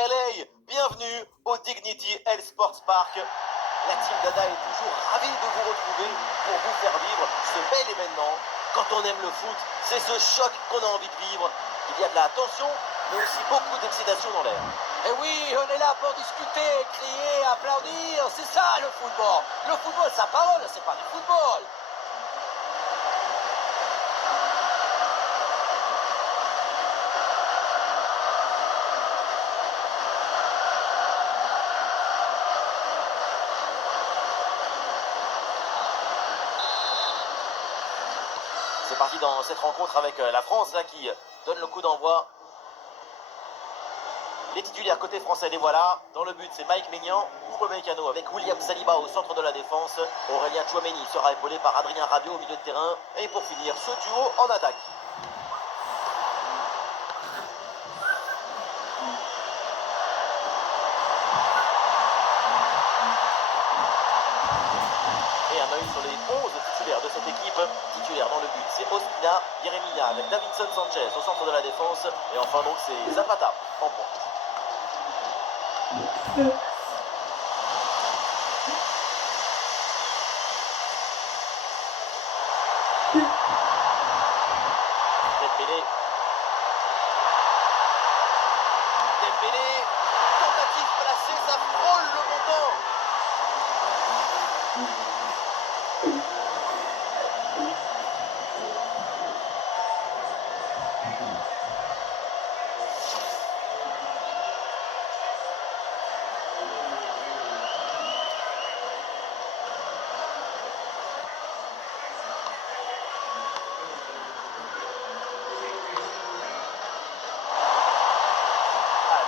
LA. Bienvenue au Dignity Health Sports Park. La team Dada est toujours ravie de vous retrouver pour vous faire vivre ce bel événement. Quand on aime le foot, c'est ce choc qu'on a envie de vivre. Il y a de la tension, mais aussi beaucoup d'excitation dans l'air. Et oui, on est là pour discuter, crier, applaudir, c'est ça le football. Le football, sa parole, c'est pas du football. C'est parti dans cette rencontre avec la France là, qui donne le coup d'envoi. Les titulaires côté français, les voilà. Dans le but, c'est Mike Maignan ou Upamecano avec William Saliba au centre de la défense. Aurélien Tchouameni sera épaulé par Adrien Rabiot au milieu de terrain. Et pour finir, ce duo en attaque. Et un œil sur les 11 titulaires de cette équipe. Titulaire dans le but, c'est Ospina, Yeremina avec Davinson Sanchez au centre de la défense. Et enfin donc c'est Zapata en pointe. Dembélé, tentative placée, ça frôle le montant.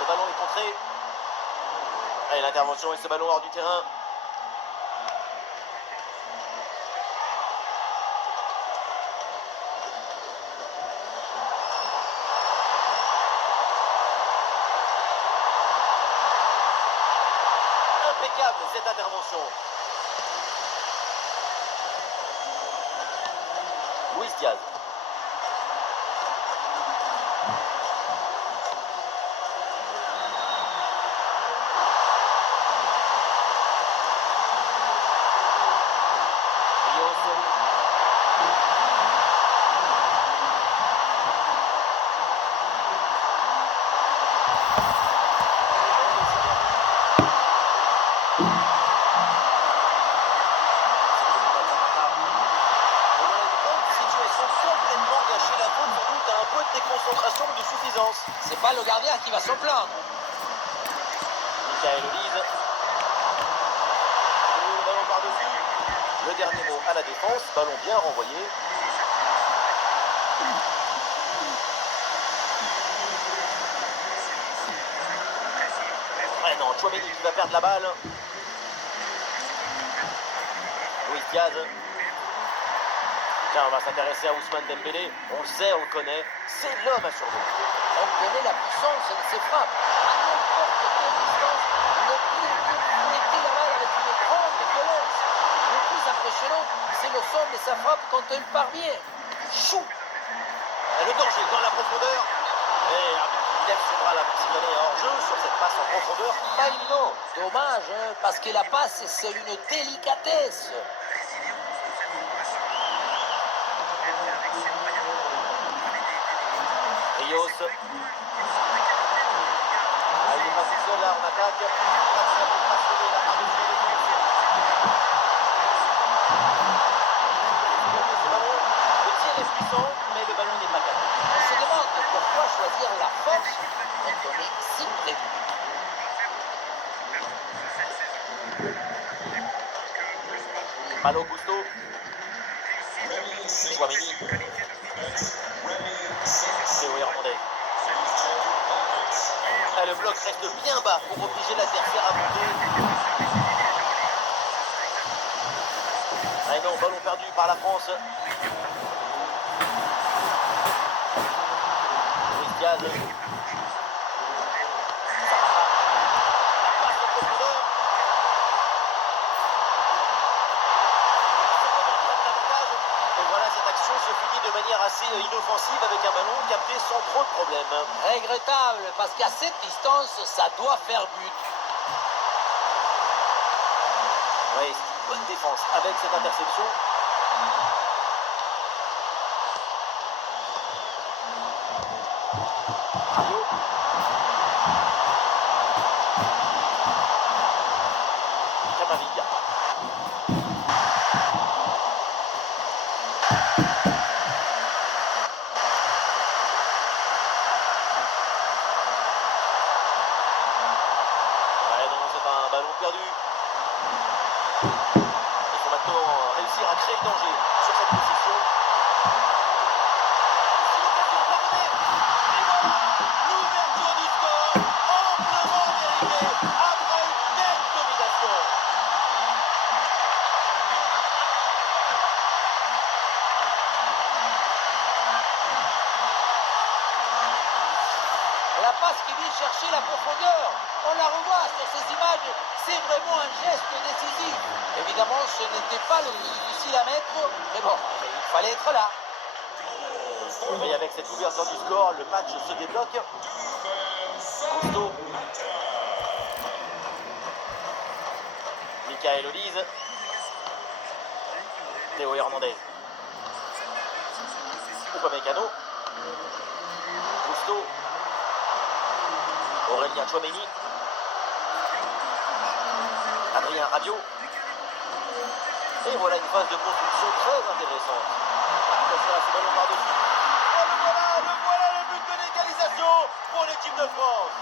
Le ballon est contré. Et l'intervention et ce ballon hors du terrain. Impeccable cette intervention. Luis Diaz. Déconcentration de suffisance. C'est pas le gardien qui va s'en plaindre. Michael Olise. Le ballon par-dessus. Le dernier mot à la défense. Ballon bien renvoyé. Ouais, non, Tchouameni qui va perdre la balle. Luis Diaz. Tiens, on va s'intéresser à Ousmane Dembélé. On le sait, on le connaît. C'est l'homme à surveiller. On connaît la puissance de ses frappes. À n'importe quelle distance, il peut fouetter la balle avec une grande violence. Le plus impressionnant, c'est le son de sa frappe quand elle parvient. Chou! Et le danger dans la profondeur. Et il lève son bras là pour signaler hors-jeu sur cette passe en profondeur. Pas évident. Dommage, hein, parce que la passe, c'est une délicatesse. Rios. Ah, il est pas tout seul là en attaque. Le tir est puissant, mais le ballon n'est pas capé. On se demande pourquoi choisir la force quand on est si prévu. Malo Gusto. Tchouameni. Théo Hernandez. Le bloc reste bien bas pour obliger l'adversaire à monter. Ah non, ballon perdu par la France. Luis Diaz. Et voilà, cette action se finit de manière assez assez inoffensive avec un ballon capté sans trop de problème. Regrettable, parce qu'à cette distance, ça doit faire but. Ouais, c'est une bonne défense avec cette interception. Rabiot. Camavinga. Ouais, non, c'est un ballon perdu. Il faut maintenant réussir à créer le danger sur cette position. C'est l'occasion pardonnée. Et voilà, l'ouverture du score, amplement méritée après une belle domination. La passe qui vient chercher la profondeur. On la revoit sur ces images. C'est vraiment un geste décisif. Évidemment, ce n'était pas le plus difficile à mettre, mais bon, il fallait être là. Et avec cette ouverture du score, le match se débloque. Cousteau. Michael Olise. Théo Hernandez. Upamecano. Cousteau. Aurélien Tchouaméni. Adrien Rabiot. Et voilà une phase de construction très intéressante. Attention à ce ballon par-dessus. Oh, le voilà le but de l'égalisation pour l'équipe de France.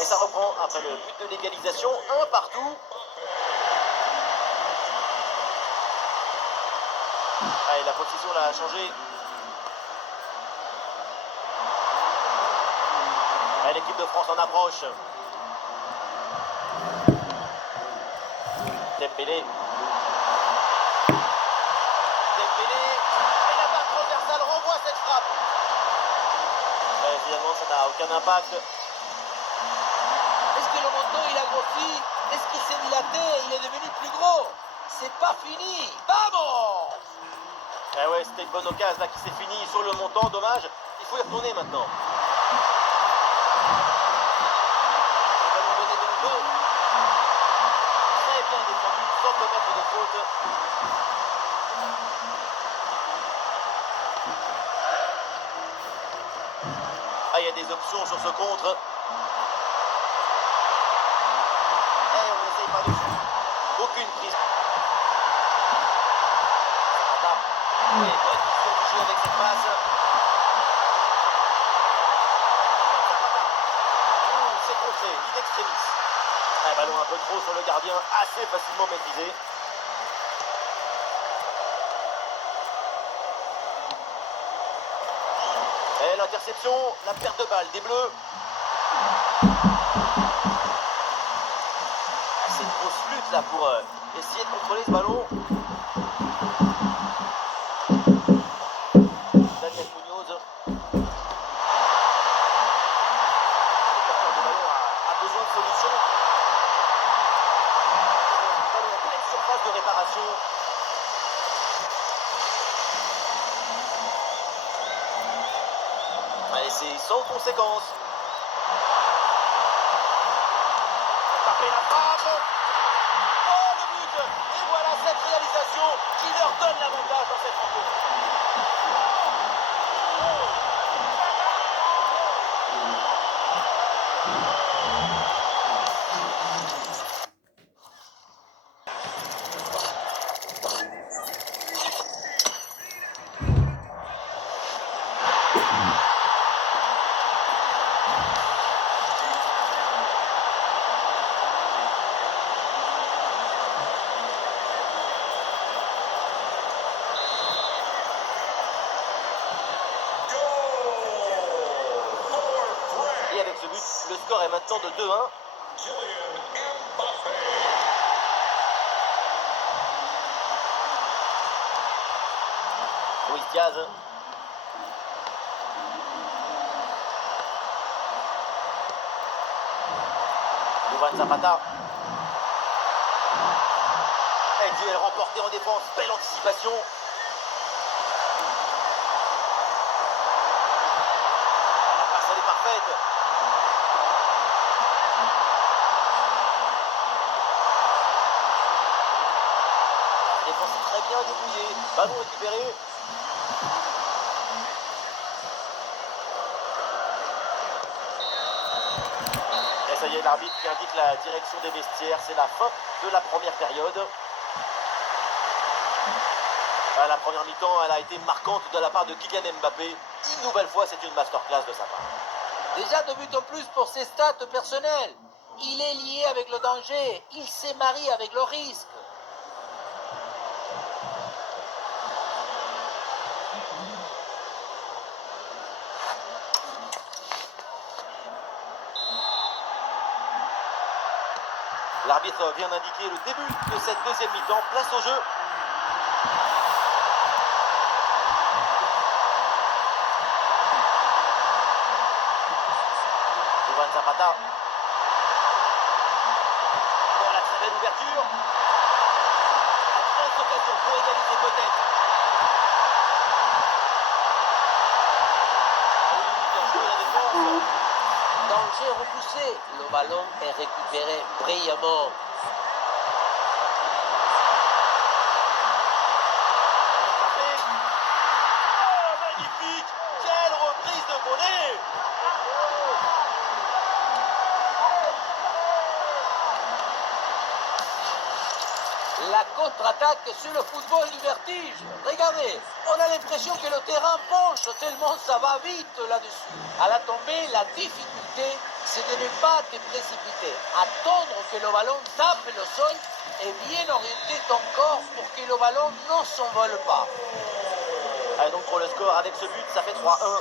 Et ça reprend après le but de l'égalisation, un partout. Allez, la position là a changé. Allez, l'équipe de France en approche. Dembélé. Dembélé. Et la barre transversale renvoie cette frappe. Ouais, finalement, ça n'a aucun impact. Est-ce que le menton il a grossi? Est-ce qu'il s'est dilaté? Il est devenu plus gros? C'est pas fini. Vamos! Eh ouais, c'était une bonne occasion là qui s'est finie sur le montant, dommage. Il faut y retourner maintenant. Le ballon donné de nouveau. Très bien défendu, sans commettre de faute. Ah, il y a des options sur ce contre. Et on n'essaye pas dessus. Aucune prise. Oui, bonne vision du jeu avec cette passe. C'est contré, in extremis. Un ballon un peu trop sur le gardien, assez facilement maîtrisé. Et l'interception, la perte de balle des Bleus. C'est une grosse lutte là pour essayer de contrôler ce ballon. Daniel Munoz. Le porteur de ballon a besoin de solutions. Le ballon en pleine surface de réparation. Allez, c'est sans conséquence. Mbappé la frappe. Oh, le but. Et voilà cette réalisation qui leur donne l'avantage dans cette rencontre. score est maintenant de 2-1. Luis Diaz. Duván Zapata. Et duel remporté en défense. Belle anticipation. La passe, elle est parfaite. La défense est très bien débrouillée. Ballon récupéré. Et ça y est, l'arbitre qui indique la direction des vestiaires. C'est la fin de la première période. La première mi-temps, elle a été marquante de la part de Kylian Mbappé. Une nouvelle fois, c'est une masterclass de sa part. Déjà 2 buts en plus pour ses stats personnelles. Il est lié avec le danger. Il s'est marié avec le risque. L'arbitre vient d'indiquer le début de cette deuxième mi-temps. Place au jeu. Duván Zapata. Oh, la très belle ouverture. La grosse occasion pour égaliser peut-être. Oui, bien joué la défense. Danger repoussé. Le ballon est récupéré brillamment. Mbappé. Oh, magnifique. Quelle reprise de volée. La contre-attaque sur le football du vertige. Regardez, on a l'impression que le terrain penche tellement ça va vite là-dessus. À la tombée, la difficulté, c'est de ne pas te précipiter. Attendre que le ballon tape le sol et bien orienter ton corps pour que le ballon ne s'envole pas. Allez, donc pour le score avec ce but, ça fait 3-1.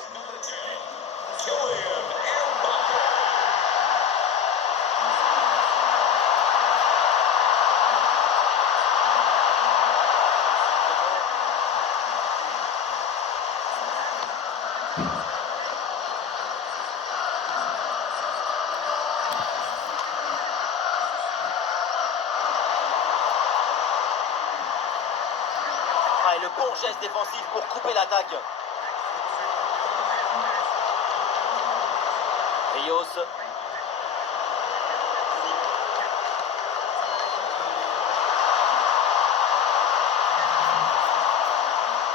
Et le bon geste défensif pour couper l'attaque. Rios.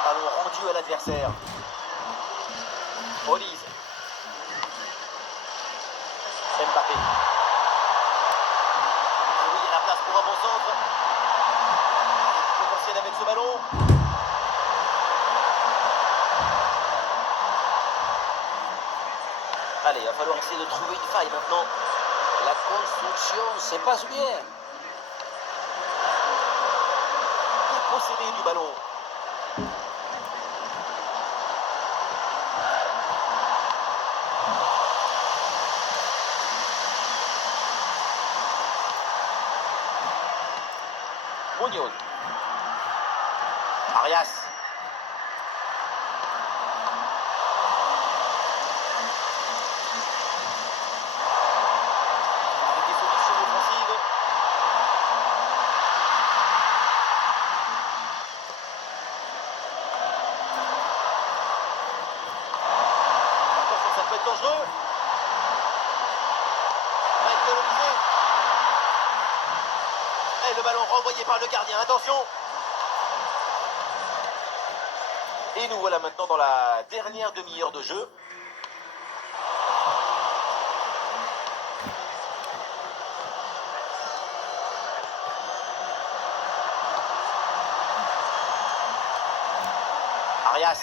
Ballon rendu à l'adversaire. Olise. Mbappé. Oui, il y a la place pour un bon centre. Potentiel avec ce ballon. Allez, il va falloir essayer de trouver une faille maintenant. La construction se passe bien. Posséder du ballon. Munoz. Arias. Avec des solutions offensives. Attention, ça peut être dangereux. Michael Olise. Et le ballon renvoyé par le gardien. Attention. Et nous voilà maintenant dans la dernière demi-heure de jeu. Arias.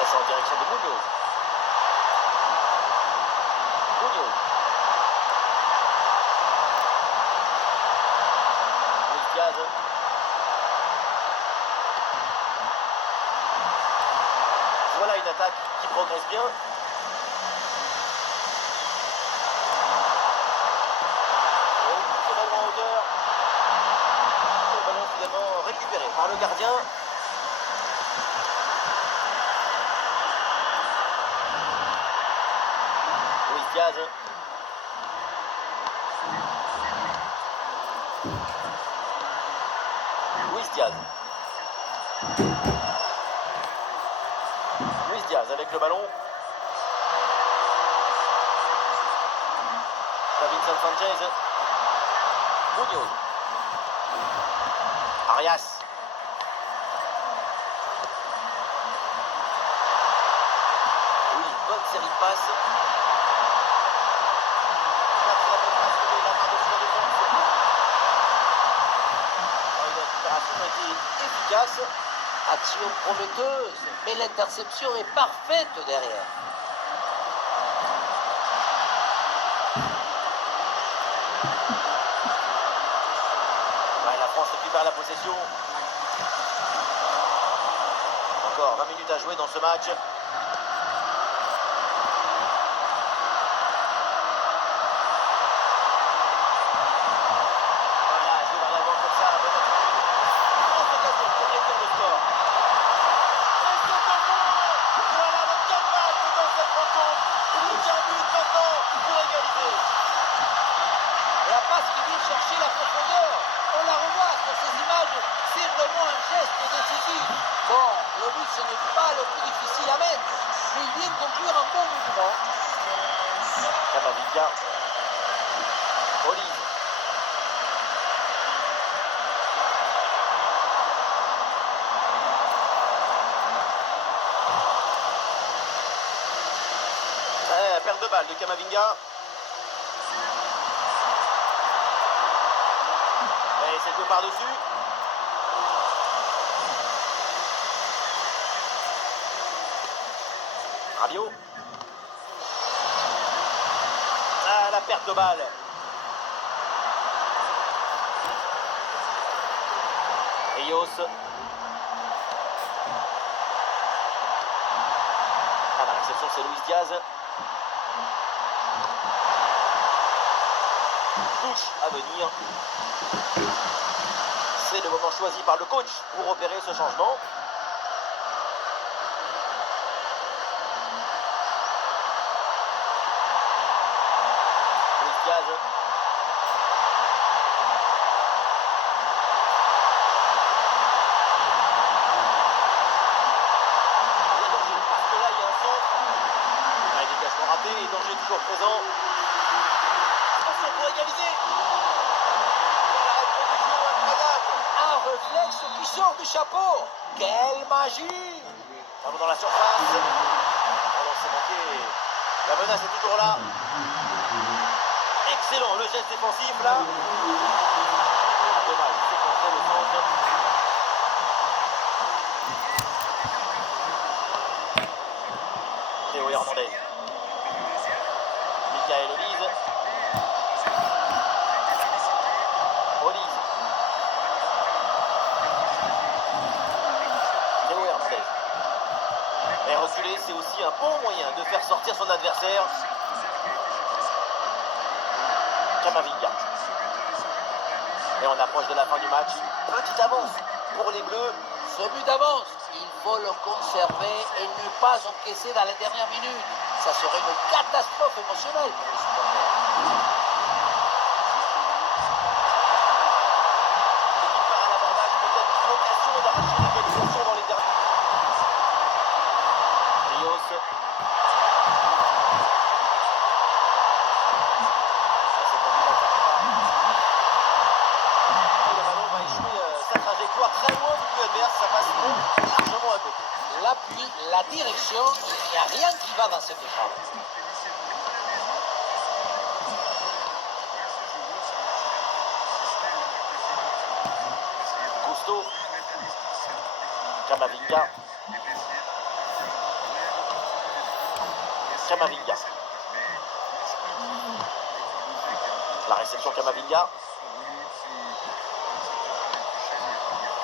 Et c'est en direction de Munoz. Munoz. Luis Diaz. Voilà une attaque qui progresse bien. Diaz. Luis Diaz. Luis Diaz avec le ballon. Davinson Sanchez. Munoz. Arias. Oui, une bonne série de passes. Quatrième passe de la main de son défense. Une récupération a été efficace. Action prometteuse, mais l'interception est parfaite derrière. Ouais, la France récupère la possession. Encore 20 minutes à jouer dans ce match. Voilà, jouer vers l'avant comme ça, bonne attitude. Grosse occasion pour réduire le score. Et c'est au fond. Voilà le comeback dans cette rencontre. Aucun but maintenant pour égaliser. La passe qui vient chercher la profondeur. On la revoit sur ces images. C'est vraiment un geste décisif. Bon, le but ce n'est pas le plus difficile à mettre, mais il vient conclure un bon mouvement. Camavinga. Olive. Perte de balle de Camavinga. Et c'est joué par-dessus. Rabiot. Ah, la perte de balle. Rios. Ah, la réception, c'est Luis Diaz. Touche à venir. C'est le moment choisi par le coach pour opérer ce changement. Luis Diaz. Il y a danger, parce que là il y a un centre. Ah, il dégagement raté et danger toujours présent. Attention pour égaliser. L'arrêt du jeu incroyable. Un réflexe qui sort du chapeau. Quelle magie! Ballon dans la surface. Oh non, c'est manqué. La menace est toujours là. Excellent le geste défensif là. Ah, dommage, c'est contré le centre. Théo Hernandez. Michael Olise. Olise. Théo Hernandez. Et reculer, c'est aussi un bon moyen de faire sortir son adversaire. Camavinga. Et on approche de la fin du match. Une petite avance pour les Bleus. Ce but d'avance, il faut le conserver et ne pas encaisser dans les dernières minutes. Ça serait une catastrophe émotionnelle pour les supporters. L'équipe part à l'abordage, peut-être l'occasion d'arracher l'égalisation dans les derniers. Rios. Le ballon va échouer sa trajectoire très loin du but adverse, ça passe largement à côté. L'appui, la direction, il n'y a rien qui va dans cette épreuve. Gusto. Camavinga. Camavinga. La réception Camavinga.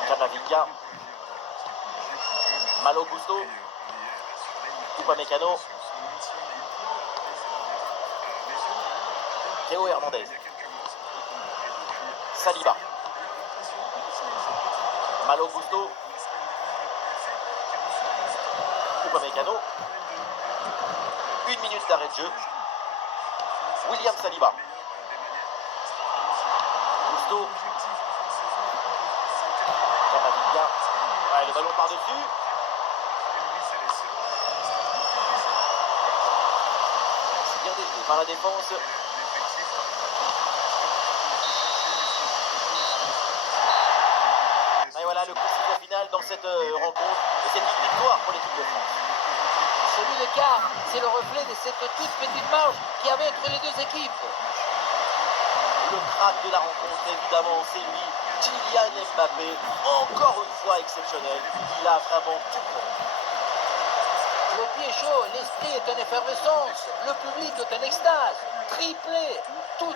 Camavinga. Malo Gusto. Upamecano. Théo Hernandez. Saliba. Malo Gusto. Upamecano. Une minute d'arrêt de jeu. William Saliba. Gusto. Camavinga. Ouais, le ballon par-dessus. C'est bien déjoué par la défense. Et voilà le coup de sifflet final dans cette rencontre. Et c'est une victoire pour l'équipe de France. Ce but d'écart, c'est le reflet de cette toute petite marge qu'il y avait entre les deux équipes. Le crack de la rencontre, évidemment, c'est lui, Kylian Mbappé, encore une fois exceptionnel. Il a vraiment tout compris. Le pied chaud, l'esprit est en effervescence, le public est en extase, triplé, tout